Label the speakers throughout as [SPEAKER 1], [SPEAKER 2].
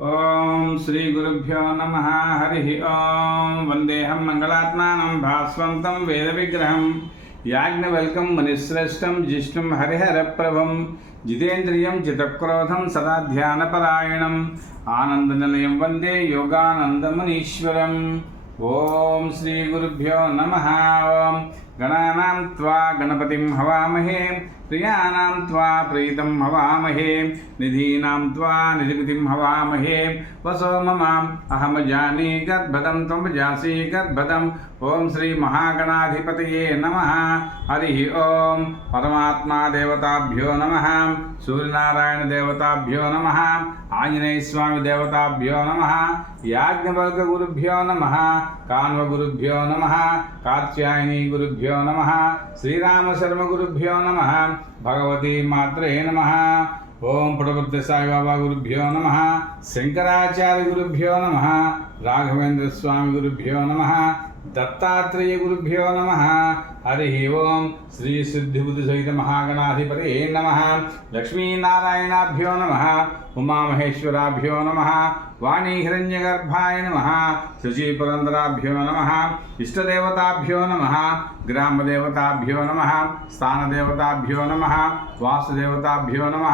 [SPEAKER 1] ఓం శ్రీ గురుభ్యో నమ. హరి ఓం. వందేహం మంగళాత్మానం. భాస్వంతం వేద విగ్రహం. యాజ్ఞవల్కం మనిశ్రేష్టం జిష్ణుం హరిహర ప్రభం జితేంద్రియం చితక్రోధం సదా ధ్యానపరాయణం. ఆనందనిలయం వందే యోగానందమునీశ్వరం ఓం శ్రీ గురుభ్యో నమ. ఓం గణానాం త్వా గణపతిం హవామహే ప్రియాణాం త్వా ప్రీతం హవామహే నిధీనాం త్వా నిధిపతిం హవామహే వసో మమ అహమజాని గద్భదం త్వం జాసి గద్భదం ఓం శ్రీ మహాగణాధిపతయే నమ హరి ఓం పరమాత్మా దేవతాభ్యో నమ సూర్యనారాయణ దేవతాభ్యో నమ ఆంజనేయ స్వామి దేవతాభ్యో నమ యాజ్ఞవల్క గురుభ్యో నమ కాన్వ భగవతి మాత్రే నమ. ఓం పుటపర్తి సాయిబాబా గురుభ్యో నమ. శంకరాచార్య గురుభ్యో నమ. రాఘవేంద్ర స్వామి గురుభ్యో నమ. దత్తాత్రేయ గురుభ్యో నమ. హరి ఓం శ్రీ సిద్ధిబుద్ధి సహిత మహాగణాధిపతి నమ. లక్ష్మీనారాయణాభ్యో నమ. ఉమామహేశ్వరాభ్యో నమ వాణీ హిరణ్యగర్భాయ నమ శుచీపురందరాభ్యో నమ ఇష్టదేవతాభ్యో నమ గ్రామదేవతాభ్యో నమ స్థానదేవతాభ్యో నమ వాసుదేవతాభ్యో నమ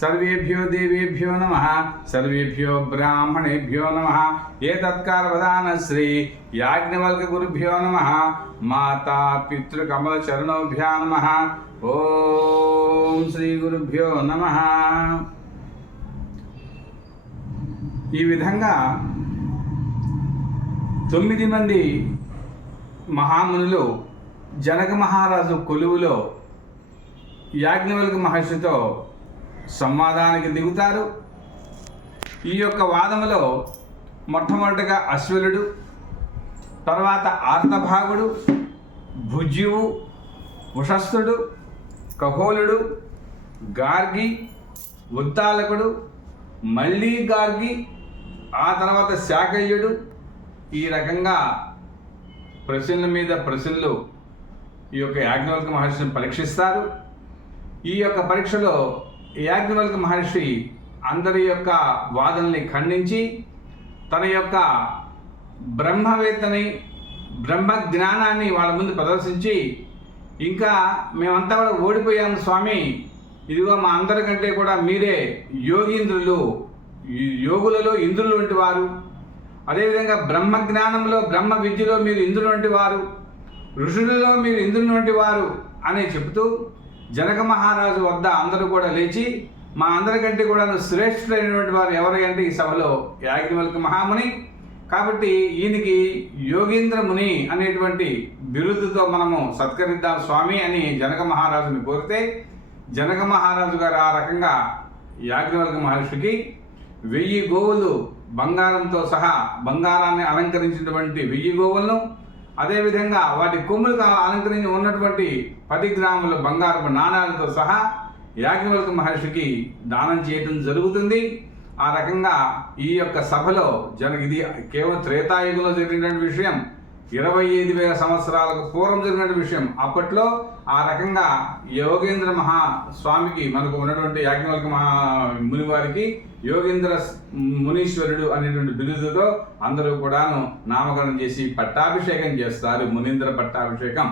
[SPEAKER 1] సర్వేభ్యో దేవేభ్యో నమ సర్వేభ్యో బ్రాహ్మణేభ్యో నమ ఏతత్కార వదాన శ్రీ యాజ్ఞవల్క గురుభ్యో నమ మాతా పితృకమల చరణోభ్యా నమ ఓం శ్రీ గురుభ్యో నమ ఈ విధంగా తొమ్మిది మంది మహామునులు జనక మహారాజు కొలువులో యాజ్ఞవల్క మహర్షితో సంవాదానికి దిగుతారు. ఈ యొక్క వాదములో మొట్టమొదటిగా అశ్వలుడు తర్వాత ఆర్తభాగుడు భుజ్యువు ఉషస్థుడు కహోలుడు గార్గి ఉత్తాలకుడు మళ్ళీ గార్గి ఆ తర్వాత శాకయ్యుడు ఈ రకంగా ప్రశ్నల మీద ప్రశ్నలు ఈ యొక్క యాజ్ఞవల్క మహర్షిని పరీక్షిస్తారు. ఈ యొక్క పరీక్షలో యాజ్ఞవల్క మహర్షి అందరి యొక్క వాదనని ఖండించి తన యొక్క బ్రహ్మవేత్తని బ్రహ్మ జ్ఞానాన్ని వాళ్ళ ముందు ప్రదర్శించి ఇంకా మేమంతా కూడా ఓడిపోయాము స్వామి ఇదిగో మా అందరికంటే కూడా మీరే యోగీంద్రులు యోగులలో ఇంద్రులు వంటి వారు. అదేవిధంగా బ్రహ్మ జ్ఞానంలో బ్రహ్మ విద్యలో మీరు ఇంద్రులు వంటి వారు. ఋషులలో మీరు ఇంద్రుని వంటి వారు అని చెబుతూ జనక మహారాజు వద్ద అందరూ కూడా లేచి మా అందరికంటే కూడా శ్రేష్ఠులైనటువంటి వారు ఎవరు అంటే ఈ సభలో యాజ్ఞవల్క మహాముని. కాబట్టి ఈయనకి యోగేంద్ర ముని అనేటువంటి బిరుదుతో మనము సత్కరిద్దాం స్వామి అని జనక మహారాజుని కోరితే జనక మహారాజు గారు ఆ రకంగా యాజ్ఞవల్క మహర్షికి వెయ్యి గోవులు బంగారంతో సహా బంగారాన్ని అలంకరించినటువంటి వెయ్యి గోవులను అదేవిధంగా వాటి కొమ్ములకు అలంకరించి ఉన్నటువంటి పది గ్రాముల బంగారపు నాణాలతో సహా యాజ్ఞవల్క మహర్షికి దానం చేయటం జరుగుతుంది. ఆ రకంగా ఈ యొక్క సభలో జన ఇది కేవలం త్రేతాయుగంలో జరిగినటువంటి విషయం. ఇరవై ఐదు వేల సంవత్సరాలకు పూర్వం జరిగిన విషయం. అప్పట్లో ఆ రకంగా యోగేంద్ర మహా స్వామికి మనకు ఉన్నటువంటి యాజ్ఞవల్క మహా మునివారికి యోగేంద్ర మునీశ్వరుడు అనేటువంటి బిరుదుతో అందరూ కూడాను నామకరణం చేసి పట్టాభిషేకం చేస్తారు. మునీంద్ర పట్టాభిషేకం.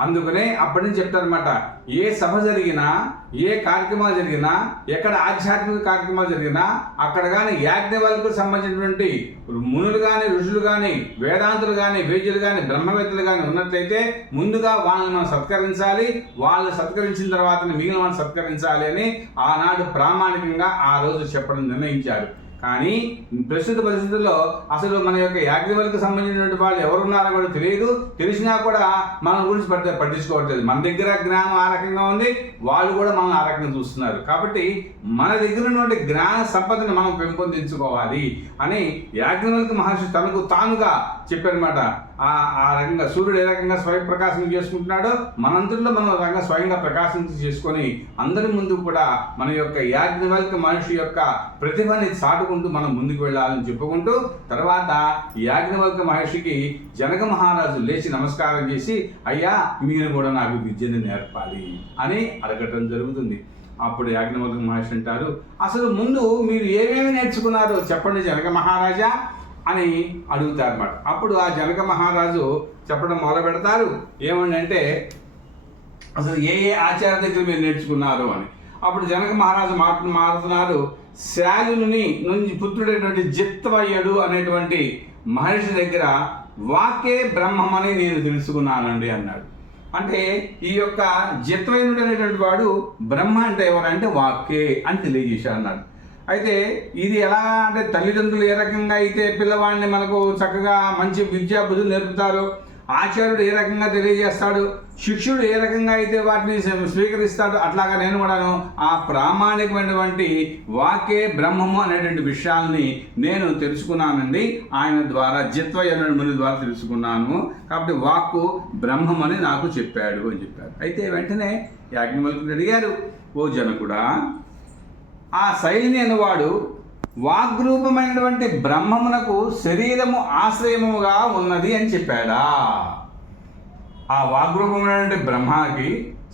[SPEAKER 1] అందుకనే అప్పటి నుంచి చెప్తారనమాట ఏ సభ జరిగినా ఏ కార్యక్రమాలు జరిగినా ఎక్కడ ఆధ్యాత్మిక కార్యక్రమాలు జరిగినా అక్కడ కానీ యాజ్ఞవల్కు సంబంధించినటువంటి మునులు కానీ ఋషులు కానీ వేదాంతులు కానీ వేద్యులు కానీ బ్రహ్మవేత్తలు కానీ ఉన్నట్లయితే ముందుగా వాళ్ళని మనం సత్కరించాలి. వాళ్ళు సత్కరించిన తర్వాత మిగిలిన వాళ్ళని సత్కరించాలి అని ఆనాడు ప్రామాణికంగా ఆ రోజు చెప్పడం నిర్ణయించారు. కానీ ప్రస్తుత పరిస్థితుల్లో అసలు మన యొక్క యాజ్ఞవల్కి సంబంధించినటువంటి వాళ్ళు ఎవరున్నారో కూడా తెలియదు. తెలిసినా కూడా మన గురించి పట్టి పట్టించుకోవట్లేదు. మన దగ్గర జ్ఞానం ఆ రకంగా ఉంది. వాళ్ళు కూడా మనం ఆ రకంగా చూస్తున్నారు. కాబట్టి మన దగ్గర ఉన్నటువంటి జ్ఞాన సంపదని మనం పెంపొందించుకోవాలి అని యాజ్ఞవల్కి మహర్షి తనకు తానుగా చెప్పారనమాట ఆ ఆ రకంగా సూర్యుడు ఏ రకంగా స్వయం ప్రకాశం చేసుకుంటున్నాడో మనందరిలో మనం రకంగా స్వయంగా ప్రకాశించి చేసుకొని అందరి ముందు కూడా మన యొక్క యాజ్ఞవల్క మనిషి యొక్క ప్రతిభని చాటుకుంటూ మనం ముందుకు వెళ్ళాలని చెప్పుకుంటూ తర్వాత యాజ్ఞవల్క మహర్షికి జనక మహారాజు లేచి నమస్కారం చేసి అయ్యా మీరు కూడా నాకు విద్యను నేర్పాలి అని అడగటం జరుగుతుంది. అప్పుడు యాజ్ఞవల్క మహర్షి అంటారు అసలు ముందు మీరు ఏమేమి నేర్చుకున్నారో చెప్పండి జనక మహారాజా. అని అడుగుతారన్నమాట. అప్పుడు ఆ జనక మహారాజు చెప్పడం మొదలు పెడతారు. ఏమంటే అసలు ఏ ఏ ఆచార్య దగ్గర మీరు నేర్చుకున్నారు అని. అప్పుడు జనక మహారాజు మాట మారుతున్నారు. శాలుని నుంచి పుత్రుడైనటువంటి జిత్వయ్యడు అనేటువంటి మహర్షి దగ్గర వాకే బ్రహ్మమని నేను తెలుసుకున్నానండి అన్నాడు. అంటే ఈ యొక్క జిత్వయునుడు అనేటువంటి వాడు బ్రహ్మ అంటే ఎవరంటే వాకే అని తెలియజేశాడు అన్నాడు. అయితే ఇది ఎలా అంటే తల్లిదండ్రులు ఏ రకంగా అయితే పిల్లవాడిని మనకు చక్కగా మంచి విద్యా బుద్ధులు నేర్పుతారు ఆచార్యుడు ఏ రకంగా తెలియజేస్తాడు శిష్యుడు ఏ రకంగా అయితే వాటిని స్వీకరిస్తాడు అట్లాగా నేను కూడాను ఆ ప్రామాణికమైనటువంటి వాకే బ్రహ్మము అనేటువంటి విషయాల్ని నేను తెలుసుకున్నానండి. ఆయన ద్వారా జిత్వ అనే ముని ద్వారా తెలుసుకున్నాను. కాబట్టి వాక్కు బ్రహ్మమని నాకు చెప్పాడు అని చెప్పారు. అయితే వెంటనే యాజ్ఞవల్కుడు అడిగారు ఓ జనకుడా ఆ శైలిని అనువాడు వాగ్రూపమైనటువంటి బ్రహ్మమునకు శరీరము ఆశ్రయముగా ఉన్నది అని చెప్పాడా. ఆ వాగ్రూపమైనటువంటి బ్రహ్మకి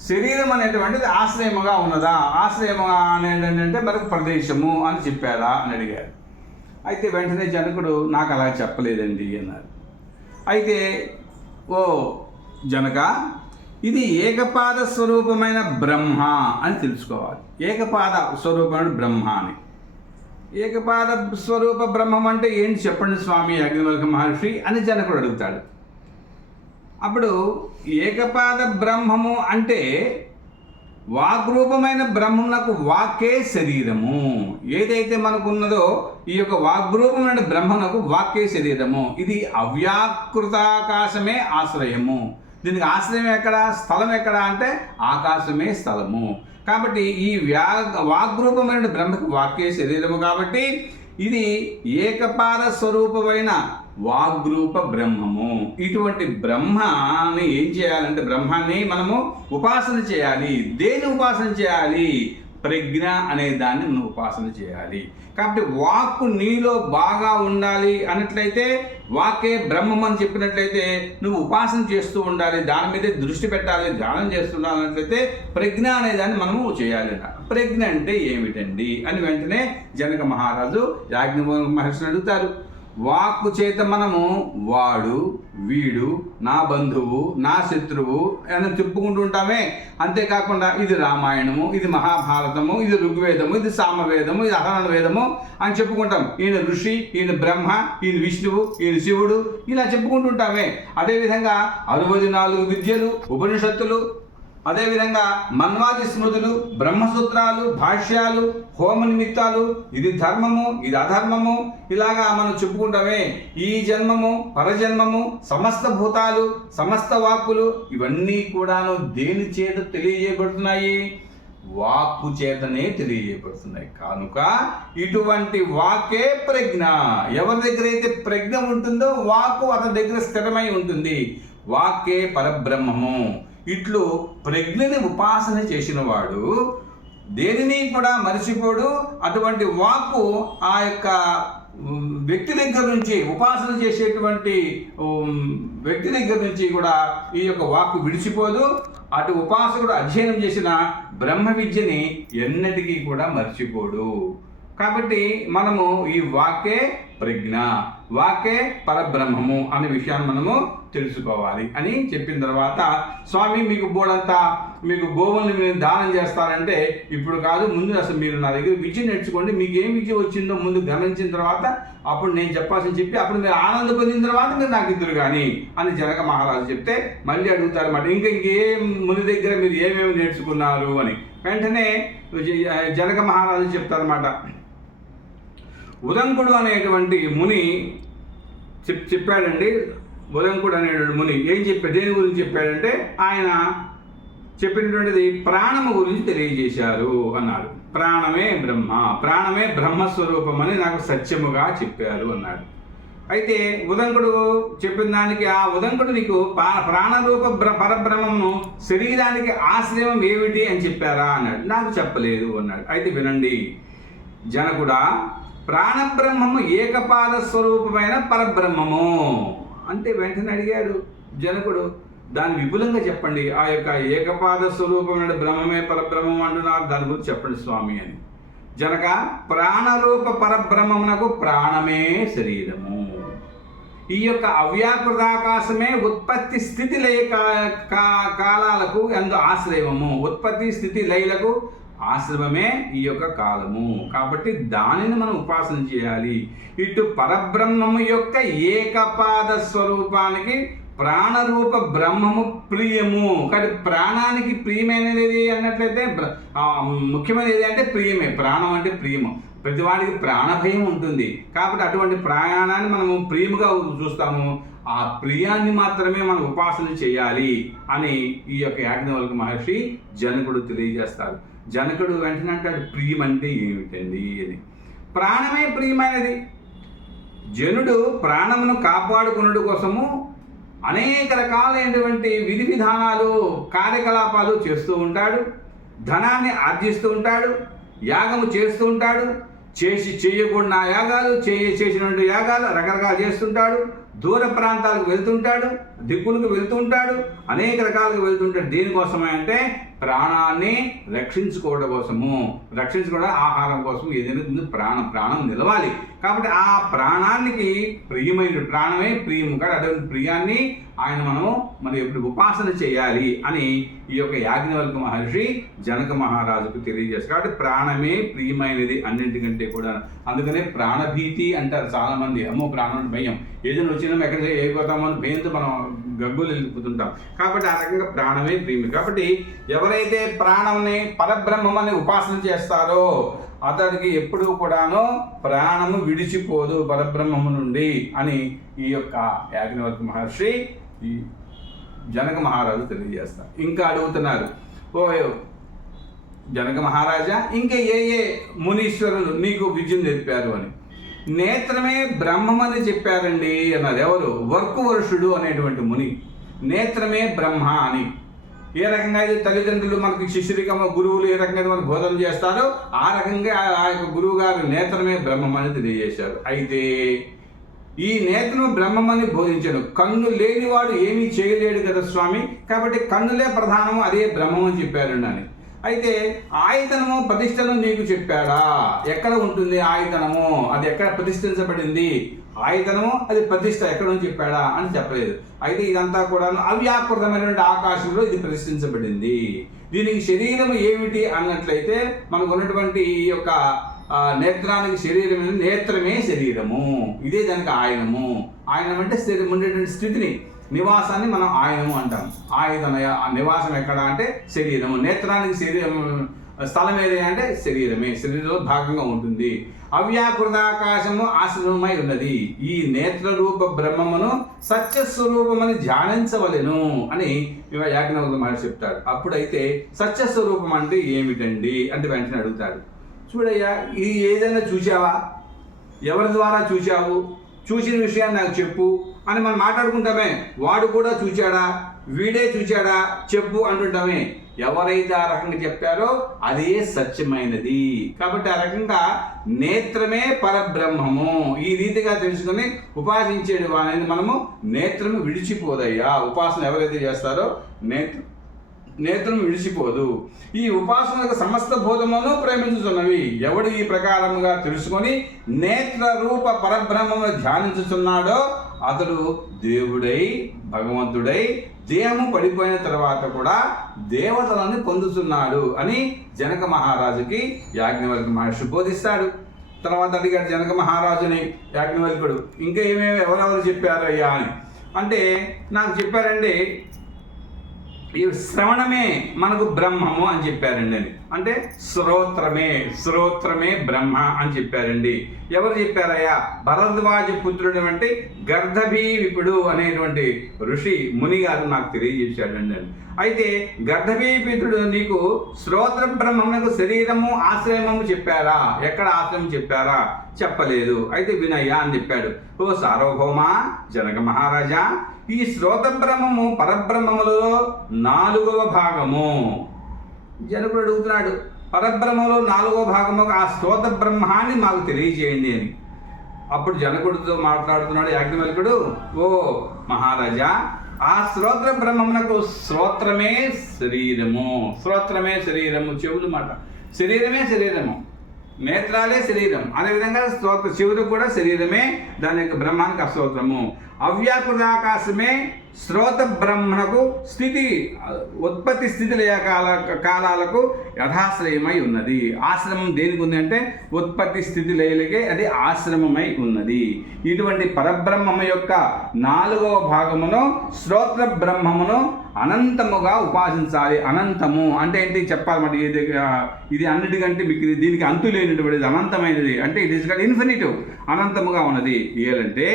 [SPEAKER 1] శరీరం అనేటువంటిది ఆశ్రయముగా ఉన్నదా? ఆశ్రయముగా అనేది అంటే మనకు ప్రదేశము అని చెప్పారా అని అడిగారు అయితే వెంటనే జనకుడు నాకు అలా చెప్పలేదండి అన్నారు అయితే ఓ జనక ఇది ఏకపాద స్వరూపమైన బ్రహ్మ అని తెలుసుకోవాలి. ఏకపాద స్వరూపమైన బ్రహ్మ అని. ఏకపాద స్వరూప బ్రహ్మం అంటే ఏంటి చెప్పండి స్వామి అగ్నివల్క మహర్షి అని జనకుడు అడుగుతాడు. అప్పుడు ఏకపాద బ్రహ్మము అంటే వాగ్రూపమైన బ్రహ్మమునకు వాకే శరీరము. ఏదైతే మనకు ఉన్నదో ఈ యొక్క వాగ్రూపమైన బ్రహ్మనకు వాకే శరీరము. ఇది అవ్యాకృతాకాశమే ఆశ్రయము. దీనికి ఆశ్రయం ఎక్కడ? స్థలం ఎక్కడ అంటే ఆకాశమే స్థలము. కాబట్టి ఈ వ్యా వాగ్రూపమైన బ్రహ్మకు వాక్య శరీరము కాబట్టి ఇది ఏకపాద స్వరూపమైన వాగ్రూప బ్రహ్మము. ఇటువంటి బ్రహ్మని ఏం చేయాలంటే బ్రహ్మాన్ని మనము ఉపాసన చేయాలి. దేని ఉపాసన చేయాలి? ప్రజ్ఞ అనే దాన్ని మనం ఉపాసన చేయాలి. కాబట్టి వాక్కు నీలో బాగా ఉండాలి అన్నట్లయితే వాకే బ్రహ్మం అని చెప్పినట్లయితే నువ్వు ఉపాసన చేస్తూ ఉండాలి దాని మీదే దృష్టి పెట్టాలి ధ్యానం చేస్తున్నానట్లయితే ప్రజ్ఞ అనే దాన్ని మనము చేయాలి ప్రజ్ఞ అంటే ఏమిటండి? అని వెంటనే జనక మహారాజు యాజ్ఞవల్క మహర్షిని అడుగుతారు. వాక్కు చేత మనము వాడు వీడు నా బంధువు నా శత్రువు అని చెప్పుకుంటూ ఉంటామే. అంతేకాకుండా ఇది రామాయణము ఇది మహాభారతము ఇది ఋగ్వేదము ఇది సామవేదము ఇది అహరణ వేదము అని చెప్పుకుంటాం. ఈయన ఋషి ఈయన బ్రహ్మ ఈయన విష్ణువు ఈయన శివుడు ఇలా చెప్పుకుంటుంటామే అదేవిధంగా అరవై నాలుగు విద్యలు ఉపనిషత్తులు అదేవిధంగా మన్వాది స్మృతులు బ్రహ్మసూత్రాలు భాష్యాలు హోమ నిమిత్తాలు ఇది ధర్మము ఇది అధర్మము ఇలాగా మనం చెప్పుకుంటామే. ఈ జన్మము పరజన్మము సమస్త భూతాలు సమస్త వాక్కులు ఇవన్నీ కూడాను దేని చేత తెలియజేయబడుతున్నాయి? వాక్కు చేతనే తెలియజేయబడుతున్నాయి. కనుక ఇటువంటి వాకే ప్రజ్ఞ. ఎవరి దగ్గర అయితే ప్రజ్ఞ ఉంటుందో వాక్కు అతని దగ్గర స్థిరమై ఉంటుంది. వాకే పరబ్రహ్మము. ఇట్లు ప్రజ్ఞని ఉపాసన చేసిన వాడు దేనిని కూడా మరిచిపోడు. అటువంటి వాక్కు ఆ యొక్క వ్యక్తి దగ్గర నుంచి ఉపాసన చేసేటువంటి వ్యక్తి దగ్గర నుంచి కూడా ఈ యొక్క వాక్కు విడిచిపోదు. అటు ఉపాసకుడు అధ్యయనం చేసిన బ్రహ్మ విద్యని ఎన్నటికీ కూడా మర్చిపోడు. కాబట్టి మనము ఈ వాక్కే ప్రజ్ఞ వాకే పరబ్రహ్మము అనే విషయాన్ని మనము తెలుసుకోవాలి అని చెప్పిన తర్వాత స్వామి మీకు బోడంతా మీకు గోవుల్ని మీరు దానం చేస్తారంటే ఇప్పుడు కాదు ముందు అసలు మీరు నా దగ్గర విద్య నేర్చుకోండి మీకు ఏం విద్య వచ్చిందో ముందు గమనించిన తర్వాత అప్పుడు నేను చెప్పాల్సిన చెప్పి అప్పుడు మీరు ఆనంద పొందిన తర్వాత మీరు నాకు ఇద్దరు కానీ అని జనక మహారాజు చెప్తే మళ్ళీ అడుగుతారు అన్నమాట ఇంకా ఇంకేం ముని దగ్గర మీరు ఏమేమి నేర్చుకున్నారు అని. వెంటనే జనక మహారాజు చెప్తారన్నమాట ఉదంకుడు అనేటువంటి ముని చెప్ చెప్పాడండి. ఉదంకుడు అనేటువంటి ముని ఏం చెప్పాడు దేని గురించి చెప్పాడంటే ఆయన చెప్పినటువంటిది ప్రాణము గురించి తెలియజేశారు అన్నాడు. ప్రాణమే బ్రహ్మ ప్రాణమే బ్రహ్మస్వరూపం అని నాకు సత్యముగా చెప్పారు అన్నాడు. అయితే ఉదంకుడు చెప్పిన దానికి ఆ ఉదంకుడు నీకు ప్రాణరూప బ్ర పరబ్రహ్మమును శరీరానికి ఆశ్రయం ఏమిటి అని చెప్పారా అన్నాడు. నాకు చెప్పలేదు అన్నాడు. అయితే వినండి. జనకుడా ప్రాణబ్రహ్మము ఏకపాద స్వరూపమైన పరబ్రహ్మము. అంటే వెంటనే అడిగాడు జనకుడు దాన్ని విపులంగా చెప్పండి. ఆ యొక్క ఏకపాద స్వరూపమైన బ్రహ్మమే పరబ్రహ్మం అంటున్నారు దాని గురించి చెప్పండి స్వామి అని. జనక ప్రాణరూప పరబ్రహ్మమునకు ప్రాణమే శరీరము. ఈ యొక్క అవ్యాకృతాకాశమే ఉత్పత్తి స్థితి లయ కా- కా- కాలాలకు ఎందు ఆశ్రయము. ఉత్పత్తి స్థితి లయలకు ఆశ్రమమే ఈ యొక్క కాలము. కాబట్టి దానిని మనం ఉపాసన చేయాలి. ఇటు పరబ్రహ్మము యొక్క ఏకపాద స్వరూపానికి ప్రాణరూప బ్రహ్మము ప్రియము. కానీ ప్రాణానికి ప్రియమైనది అన్నట్లయితే బ్ర- ముఖ్యమైనది ఏది అంటే ప్రియమే. ప్రాణం అంటే ప్రియము. ప్రతివాడికి ప్రాణభయం ఉంటుంది. కాబట్టి అటువంటి ప్రయాణాన్ని మనము ప్రియముగా చూస్తాము. ఆ ప్రియాన్ని మాత్రమే మనం ఉపాసన చేయాలి అని ఈ యొక్క యాజ్ఞవల్క మహర్షి జనకుడు తెలియజేస్తారు. జనకుడు వెంటనే అంటాడు ప్రియం అంటే ఏమిటండి? అని. ప్రాణమే ప్రియమైనది. జనుడు ప్రాణమును కాపాడుకున్నడు కోసము అనేక రకాలైనటువంటి విధి విధానాలు కార్యకలాపాలు చేస్తూ ఉంటాడు. ధనాన్ని ఆర్జిస్తూ ఉంటాడు. యాగము చేస్తూ ఉంటాడు. చేసి చేయకుండా యాగాలు చేయ చేసినటువంటి యాగాలు రకరకాలు చేస్తుంటాడు దూర ప్రాంతాలకు వెళ్తుంటాడు దిక్కులకు వెళ్తుంటాడు అనేక రకాలుగా వెళ్తుంటాడు. దేనికోసమే అంటే ప్రాణాన్ని రక్షించుకోవడం కోసము. రక్షించుకోవడం ఆహారం కోసం ఏదైనా ముందు ప్రాణం ప్రాణం నిలవాలి. కాబట్టి ఆ ప్రాణానికి ప్రియమైన ప్రాణమే ప్రియము. కాబట్టి అటువంటి ప్రియాన్ని ఆయన మనము మనం ఎప్పుడు ఉపాసన చేయాలి అని ఈ యొక్క యాజ్ఞవల్క మహర్షి జనక మహారాజుకు తెలియజేస్తారు. కాబట్టి ప్రాణమే ప్రియమైనది అన్నింటికంటే కూడా. అందుకనే ప్రాణభీతి అంటారు చాలామంది. అమ్మో ప్రాణం భయం. ఏదైనా వచ్చినా ఎక్కడ ఏ అని భయంతో మనం గగ్గులు వెళ్ళిపోతుంటాం కాబట్టి ఆ రకంగా ప్రాణమే ప్రియమి కాబట్టి ఎవరైతే ప్రాణంని పరబ్రహ్మని ఉపాసన చేస్తారో అతడికి ఎప్పుడూ కూడాను ప్రాణము విడిచిపోదు పరబ్రహ్మము నుండి అని ఈ యొక్క యాజ్ఞవర్క మహర్షి ఈ జనక మహారాజు తెలియజేస్తారు. ఇంకా అడుగుతున్నారు ఓ జనక మహారాజా ఇంకా ఏ ఏ మునీశ్వరులు నీకు విద్యను నేర్పారు అని? నేత్రమే బ్రహ్మమని చెప్పారండి అన్నారు ఎవరు? వర్కువరుషుడు అనేటువంటి ముని. నేత్రమే బ్రహ్మ అని. ఏ రకంగా అయితే తల్లిదండ్రులు మనకి శిష్యుడిగా గురువులు ఏ రకంగా అయితే మనకు బోధన చేస్తారో ఆ రకంగా ఆ- యొక్క గురువు గారు నేత్రమే బ్రహ్మం అని తెలియజేశారు. అయితే ఈ నేత్రం బ్రహ్మమని బోధించాడు. కన్ను లేనివాడు ఏమీ చేయలేడు కదా స్వామి? కాబట్టి కన్నులే ప్రధానము అదే బ్రహ్మం అని చెప్పారండి అని. అయితే ఆయతనము ప్రతిష్టను నీకు చెప్పాడా? ఎక్కడ ఉంటుంది ఆయతనము అది ఎక్కడ ప్రతిష్ఠించబడింది? ఆయతనము అది ప్రతిష్ట ఎక్కడ నుంచి చెప్పాడా అని చెప్పలేదు. అయితే ఇదంతా కూడా అవ్యాకృతమైనటువంటి ఆకాశంలో ఇది ప్రతిష్ఠించబడింది. దీనికి శరీరం ఏమిటి అన్నట్లయితే మనకు ఉన్నటువంటి ఈ యొక్క నేత్రానికి శరీరం నేత్రమే శరీరము. ఇదే దానికి ఆయనము ఆయనం అంటే ఉండేటువంటి స్థితిని నివాసాన్ని మనం ఆయనము అంటాం. ఆయుధం నివాసం ఎక్కడ అంటే శరీరము. నేత్రానికి శరీరం స్థలం ఏది అంటే శరీరమే. శరీరంలో భాగంగా ఉంటుంది. అవ్యాకృతాకాశము ఆశ్రమమై ఉన్నది. ఈ నేత్ర రూప బ్రహ్మమును సత్యస్వరూపమని ధ్యానించవలను అని ఇవ మహర్షి చెప్తాడు. అప్పుడైతే సత్యస్వరూపం అంటే ఏమిటండి అంటే వెంటనే అడుగుతాడు. చూడయ్యా ఇది ఏదైనా చూసావా ఎవరి ద్వారా చూశావు? చూసిన విషయాన్ని నాకు చెప్పు. అని మనం మాట్లాడుకుంటామే. వాడు కూడా చూచాడా? వీడే చూచాడా? చెప్పు అంటుంటామే. ఎవరైతే ఆ రకంగా చెప్పారో అదే సత్యమైనది. కాబట్టి ఆ రకంగా నేత్రమే పరబ్రహ్మము. ఈ రీతిగా తెలుసుకుని ఉపాసించేది అనేది మనము నేత్రము విడిచిపోదయ్యా. ఉపాసన ఎవరైతే చేస్తారో నేత్ర నేత్రం విడిచిపోదు. ఈ ఉపాసనకు సమస్త బోధములను ప్రేమించుతున్నవి ఎవడు ఈ ప్రకారముగా తెలుసుకొని నేత్ర రూప పరబ్రహ్మను ధ్యానించుతున్నాడో అతడు దేవుడై భగవంతుడై దేహము పడిపోయిన తర్వాత కూడా దేవతలను పొందుతున్నాడు అని జనక మహారాజుకి యాజ్ఞవల్క మహర్షి బోధిస్తాడు. తర్వాత అడిగాడు జనక మహారాజుని యాజ్ఞవల్కుడు ఇంకా ఏమేమి ఎవరెవరు చెప్పారయ్యా? అని. అంటే నాకు చెప్పారండి ఈ శ్రవణమే మనకు బ్రహ్మము అని చెప్పారండి. అని అంటే శ్రోత్రమే శ్రోత్రమే బ్రహ్మ అని చెప్పారండి. ఎవరు చెప్పారయ్యా? భరద్వాజ పుత్రుడు అంటే గర్ధభీ విపుడు అనేటువంటి ఋషి ముని గారు నాకు తెలియజేశాడండి. అని అయితే గర్ధభీపితుడు నీకు శ్రోత్ర బ్రహ్మమునకు శరీరము ఆశ్రయమము చెప్పారా? ఎక్కడ ఆశ్రయం చెప్పారా? చెప్పలేదు. అయితే వినయ్యా అని చెప్పాడు. ఓ సార్వభౌమ జనక మహారాజా ఈ శ్రోత బ్రహ్మము పరబ్రహ్మములో నాలుగవ భాగము. జనకుడు అడుగుతున్నాడు పరబ్రహ్మలో నాలుగవ భాగము ఆ శ్రోత బ్రహ్మాన్ని మాకు తెలియజేయండి అని. అప్పుడు జనకుడితో మాట్లాడుతున్నాడు యాజ్ఞవల్కుడు ఓ మహారాజా ఆ శ్రోత్ర బ్రహ్మమునకు శ్రోత్రమే శరీరము. శ్రోత్రమే శరీరము చెవులు మాట. శరీరమే శరీరము. నేత్రాలే శరీరం. అదేవిధంగా స్తోత్ర శివుడు కూడా శరీరమే. దాని యొక్క బ్రహ్మానికి అస్తోత్రము అవ్యాకృతాకాశమే శ్రోత బ్రహ్మణకు స్థితి ఉత్పత్తి స్థితి లయ కాల కాలాలకు యథాశ్రయమై ఉన్నది. ఆశ్రమం దేనికి ఉంది అంటే ఉత్పత్తి స్థితి లయలకే అది ఆశ్రమమై ఉన్నది. ఇటువంటి పరబ్రహ్మము యొక్క నాలుగవ భాగమును శ్రోత్ర బ్రహ్మమును అనంతముగా ఉపాసించాలి. అనంతము అంటే ఏంటి? చెప్పాలన్నమాట ఇది ఇది అన్నిటికంటే మీకు దీనికి అంతు లేనటువంటిది అనంతమైనది. అంటే ఇట్ ఇస్ ఇన్ఫినిటివ్ అనంతముగా ఉన్నది. ఏలంటే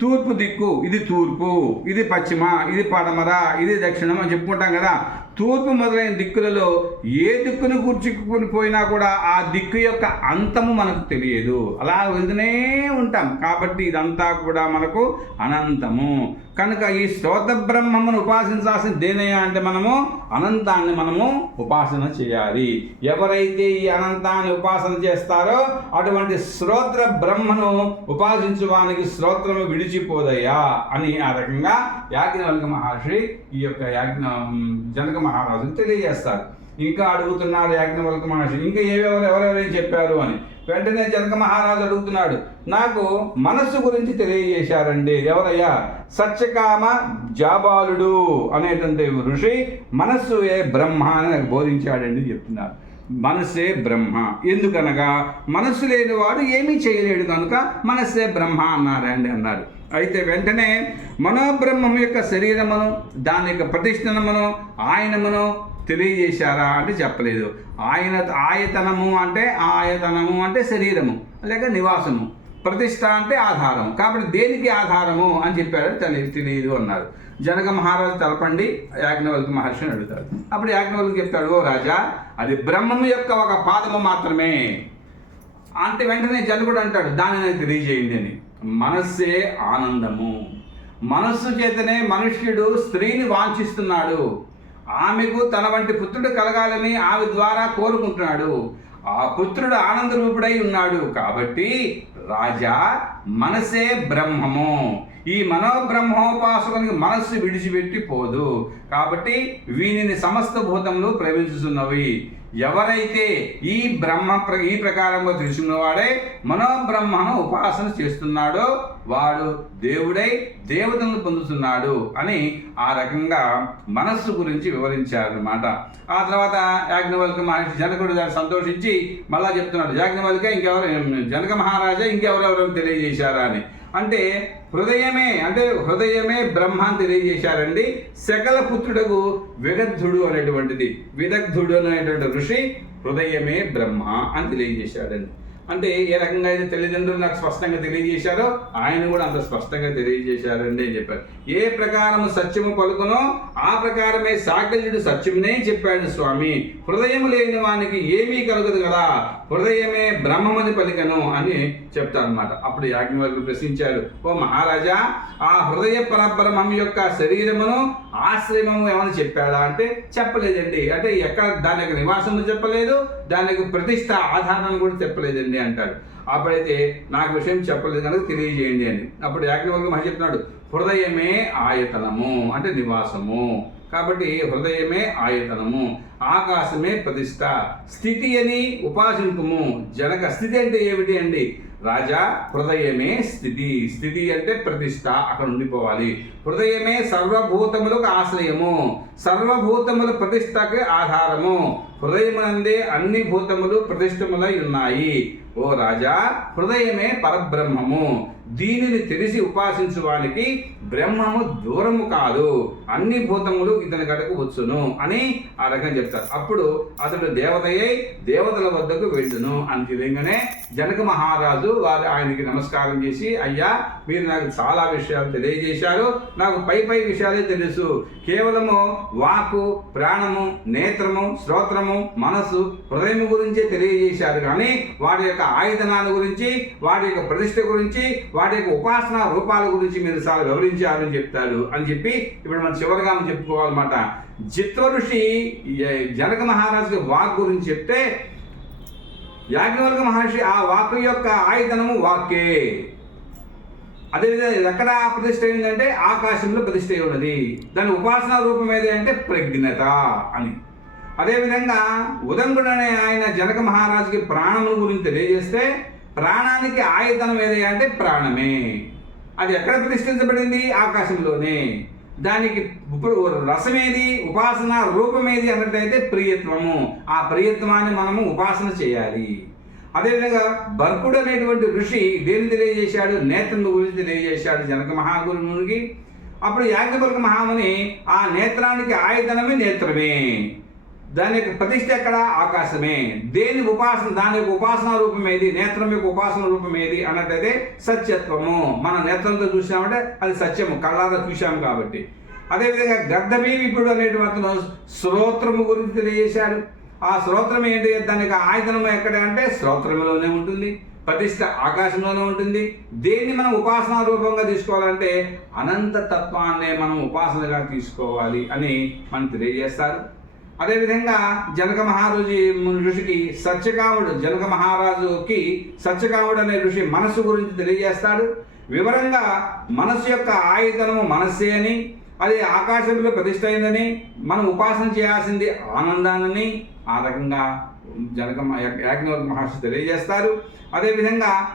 [SPEAKER 1] తూర్పు దిక్కు ఇది తూర్పు ఇది పశ్చిమ ఇది పడమర ఇది దక్షిణం అని చెప్పుకుంటాం కదా. తూర్పు మొదలైన దిక్కులలో ఏ దిక్కును కూర్చుకుని పోయినా కూడా ఆ దిక్కు యొక్క అంతము మనకు తెలియదు. అలా వెళ్తూనే ఉంటాం. కాబట్టి ఇదంతా కూడా మనకు అనంతము. కనుక ఈ శ్రోత బ్రహ్మమును ఉపాసించాల్సిన దేనయ్యా అంటే మనము అనంతాన్ని మనము ఉపాసన చేయాలి. ఎవరైతే ఈ అనంతాన్ని ఉపాసన చేస్తారో అటువంటి శ్రోత్ర బ్రహ్మను ఉపాసించువానికి శ్రోత్రము విడిచిపోదయ్యా అని ఆ రకంగా యాజ్ఞవల్క మహర్షి ఈ యొక్క యాజ్ఞ జనక మహారాజుని తెలియజేస్తారు. ఇంకా అడుగుతున్నారు యాజ్ఞవల్క మహర్షి ఇంకా ఏవెవరు ఎవరెవరేం చెప్పారు అని. వెంటనే జనక మహారాజు అడుగుతున్నాడు నాకు మనస్సు గురించి తెలియజేశారండి. ఎవరయ్యా? సత్యకామ జాబాలుడు అనేటువంటి ఋషి మనస్సు ఏ బ్రహ్మ అని నాకు బోధించాడండి చెప్తున్నారు. మనస్సే బ్రహ్మ. ఎందుకనగా మనస్సు లేనివాడు ఏమీ చేయలేడు కనుక మనస్సే బ్రహ్మ అన్నారండి అన్నారు అయితే వెంటనే మనోబ్రహ్మం యొక్క శరీరమును దాని యొక్క ప్రతిష్టనమును ఆయనమును తెలియజేశారా అంటే చెప్పలేదు. ఆయన ఆయతనము అంటే ఆయతనము అంటే శరీరము లేక నివాసము. ప్రతిష్ట అంటే ఆధారం. కాబట్టి దేనికి ఆధారము అని చెప్పారు తెలియదు తెలియదు అన్నారు. జనక మహారాజు తలపండి యాజ్ఞవల్కి మహర్షిని అడుగుతాడు. అప్పుడు యాజ్ఞవల్కి చెప్తాడు ఓ రాజా అది బ్రహ్మము యొక్క ఒక పాదము మాత్రమే. అంటే వెంటనే జనకుడు అంటాడు దానిని తెలియజేయండి అని. మనస్సే ఆనందము. మనస్సు చేతనే మనుష్యుడు స్త్రీని వాంఛిస్తున్నాడు. ఆమెకు తన వంటి పుత్రుడు కలగాలని ఆమె ద్వారా కోరుకుంటున్నాడు. ఆ పుత్రుడు ఆనంద రూపుడై ఉన్నాడు. కాబట్టి రాజా మనసే బ్రహ్మము. ఈ మనోబ్రహ్మోపాసకునికి మనస్సు విడిచిపెట్టి పోదు. కాబట్టి వీనిని సమస్త భూతములు ప్రవేశిస్తున్నవి. ఎవరైతే ఈ బ్రహ్మ ప్ర ఈ ప్రకారంగా తెలుసుకున్నవాడే మనోబ్రహ్మను ఉపాసన చేస్తున్నాడో వాడు దేవుడై దేవతను పొందుతున్నాడు అని ఆ రకంగా మనస్సు గురించి వివరించారనమాట ఆ తర్వాత యాజ్ఞవల్క మహర్షి జనకుడు సంతోషించి మళ్ళా చెప్తున్నాడు యాజ్ఞవల్క ఇంకెవరు జనక మహారాజా ఇంకెవరెవరు తెలియజేశారా? అని. అంటే హృదయమే అంటే హృదయమే బ్రహ్మ అని తెలియజేశారండి. సకల పుత్రుడకు విదగ్ధుడు అనేటువంటిది. విదగ్ధుడు అనేటువంటి ఋషి హృదయమే బ్రహ్మ అని తెలియజేశాడండి. అంటే ఏ రకంగా అయితే తల్లిదండ్రులు నాకు స్పష్టంగా తెలియజేశారో ఆయన కూడా అంత స్పష్టంగా తెలియజేశారండి అని చెప్పారు. ఏ ప్రకారము సత్యము పలుకునో ఆ ప్రకారమే సాకల్యుడు సత్యమునే చెప్పాడు స్వామి. హృదయం లేని వానికి ఏమీ కలగదు కదా. హృదయమే బ్రహ్మమని పలికను అని చెప్తారనమాట అప్పుడు యాజ్ఞవల్కుడు ప్రశ్నించారు ఓ మహారాజా ఆ హృదయ పరబ్రహ్మం యొక్క శరీరమును ఆశ్రయము ఏమైనా చెప్పాడా అంటే చెప్పలేదండి. అంటే ఎక్కడ దాని యొక్క నివాసము చెప్పలేదు దాని యొక్క ప్రతిష్ట ఆధారాన్ని కూడా చెప్పలేదండి అంటాడు. అప్పుడైతే నాకు విషయం చెప్పలేదు కనుక తెలియజేయండి అని. అప్పుడు యాజ్ఞవల్క మహర్షి చెప్తున్నాడు హృదయమే ఆయతనము అంటే నివాసము. కాబట్టి హృదయమే ఆయతనము ఆకాశమే ప్రతిష్ట. స్థితి అని ఉపాసింపము. జనక స్థితి అంటే ఏమిటి అండి? రాజా హృదయమే స్థితి. స్థితి అంటే ప్రతిష్ట అక్కడ ఉండిపోవాలి. హృదయమే సర్వభూతములకు ఆశ్రయము. సర్వభూతముల ప్రతిష్టకి ఆధారము. హృదయమునందే అన్ని భూతములు ప్రతిష్టములై ఉన్నాయి. ఓ రాజా హృదయమే పరబ్రహ్మము. దీనిని తెలిసి ఉపాసించువానికి బ్రహ్మము దూరము కాదు. అన్ని భూతములు ఇతని గడకు వచ్చును అని ఆ రకంగా చెప్తారు. అప్పుడు అతడు దేవతయ్యై దేవతల వద్దకు వెళ్ళును అని తెలియగానే జనక మహారాజు వారు ఆయనకి నమస్కారం చేసి అయ్యా మీరు నాకు చాలా విషయాలు తెలియజేశారు. నాకు పై పై విషయాలే తెలుసు. కేవలము వాకు ప్రాణము నేత్రము శ్రోత్రము మనసు హృదయం గురించే తెలియజేశారు. కానీ వాటి యొక్క ఆయుధనాల గురించి వాటి యొక్క ప్రతిష్ట గురించి వాటి యొక్క ఉపాసన రూపాల గురించి మీరు చాలా వివరించారని చెప్తారు అని చెప్పి ఇప్పుడు మనం చివరిగా మనం చెప్పుకోవాలన్నమాట. జిత్వ ఋషి జనక మహారాజుకి వాక్ గురించి చెప్తే యాజ్ఞవర్గ మహర్షి ఆ వాక్ యొక్క ఆయుధనము వాక్కే అదేవిధంగా ఎక్కడ ప్రతిష్ట అయిందంటే ఆకాశంలో ప్రతిష్ట అయి ఉన్నది. దాని ఉపాసనా రూపం ఏది అంటే ప్రజ్ఞత అని. అదేవిధంగా ఉదంగుడు అనే ఆయన జనక మహారాజుకి ప్రాణముల గురించి తెలియజేస్తే ప్రాణానికి ఆయతనం ఏది అంటే ప్రాణమే. అది ఎక్కడ ప్రతిష్ఠించబడింది? ఆకాశంలోనే. దానికి రసం ఏది ఉపాసన రూపం ఏది అన్నట్లయితే ప్రియత్వము. ఆ ప్రియత్వాన్ని మనము ఉపాసన చేయాలి. అదేవిధంగా బర్కుడు అనేటువంటి ఋషి దేని తెలియజేశాడు? నేత్రము గురించి తెలియజేశాడు. జనక మహాగురునికి అప్పుడు యాజ్ఞవల్క మహాముని ఆ నేత్రానికి ఆయుధనమే నేత్రమే. దాని యొక్క ప్రతిష్ట ఎక్కడ? ఆకాశమే. దేని ఉపాసన దాని యొక్క ఉపాసన రూపం ఏది? నేత్రం యొక్క ఉపాసన రూపం ఏది? అన్నట్టయితే సత్యత్వము. మనం నేత్రంతో చూసామంటే అది సత్యము. కళ్ళారా చూసాము కాబట్టి. అదేవిధంగా గర్ధభీవిపుడు అనేటువంటి శ్రోత్రము గురించి తెలియజేశాడు. ఆ శ్రోత్రం ఏంటి? దానికి ఆయుధనము ఎక్కడ అంటే శ్రోత్రంలోనే ఉంటుంది. ప్రతిష్ట ఆకాశంలోనే ఉంటుంది. దేన్ని మనం ఉపాసనా రూపంగా తీసుకోవాలంటే అనంత తత్వాన్నే మనం ఉపాసనగా తీసుకోవాలి అని మనం తెలియజేస్తారు. అదేవిధంగా జనక మహారాజు ఋషికి సత్యకాముడు జనక మహారాజుకి సత్యకాముడు అనే ఋషి మనస్సు గురించి తెలియజేస్తాడు. వివరంగా మనస్సు యొక్క ఆయుధనము మనస్సే అని అది ఆకాశంలో ప్రతిష్ట అయిందని మనం ఉపాసన చేయాల్సింది ఆనందానని ఆ రకంగా జనక యాజ్ఞవర్గ మహర్షి తెలియజేస్తారు. అదేవిధంగా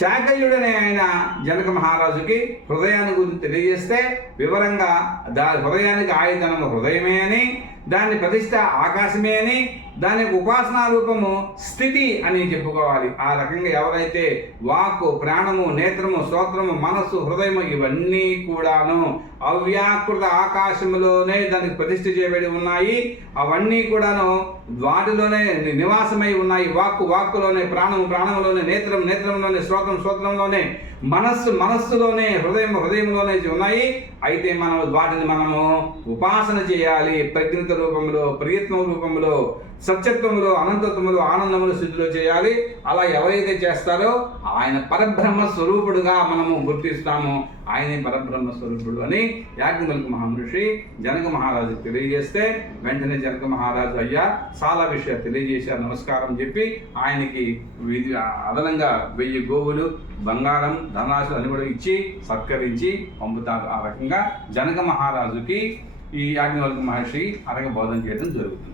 [SPEAKER 1] శాకల్యుడనే ఆయన జనక మహారాజుకి హృదయాన్ని గురించి తెలియజేస్తే వివరంగా దా హృదయానికి ఆయుధనము హృదయమే అని దాన్ని ప్రతిష్ట ఆకాశమే అని దాని ఉపాసనా రూపము స్థితి అని చెప్పుకోవాలి. ఆ రకంగా ఎవరైతే వాక్కు ప్రాణము నేత్రము స్తోత్రము మనస్సు హృదయము ఇవన్నీ కూడాను అవ్యాకృత ఆకాశములోనే దానికి ప్రతిష్ఠ చేయబడి ఉన్నాయి. అవన్నీ కూడాను వాటిలోనే నివాసమై ఉన్నాయి. వాక్కు వాక్కులోనే ప్రాణము ప్రాణంలోనే నేత్రం నేత్రంలోనే శ్రోత్రం శ్రోత్రంలోనే మనస్సు మనస్సులోనే హృదయం హృదయంలోనే ఉన్నాయి. అయితే మనం వాటిని మనము ఉపాసన చేయాలి. ప్రజ్ఞత రూపంలో ప్రయత్నం రూపంలో సత్యత్వములో అనంతత్వములు ఆనందములు సిద్ధులు చేయాలి. అలా ఎవరైతే చేస్తారో ఆయన పరబ్రహ్మ స్వరూపుడుగా మనము గుర్తిస్తాము. ఆయనే పరబ్రహ్మ స్వరూపుడు అని యాజ్ఞవల్క మహర్షి జనక మహారాజు తెలియజేస్తే వెంటనే జనక మహారాజు అయ్యా చాలా విషయాలు తెలియజేశారు నమస్కారం చెప్పి ఆయనకి విధి అదనంగా వెయ్యి గోవులు బంగారం ధనాశులు అని కూడా ఇచ్చి సత్కరించి పంపుతారు. ఆ రకంగా జనక మహారాజుకి ఈ యాజ్ఞవల్క మహర్షి అరగ బోధన చేయడం జరుగుతుంది.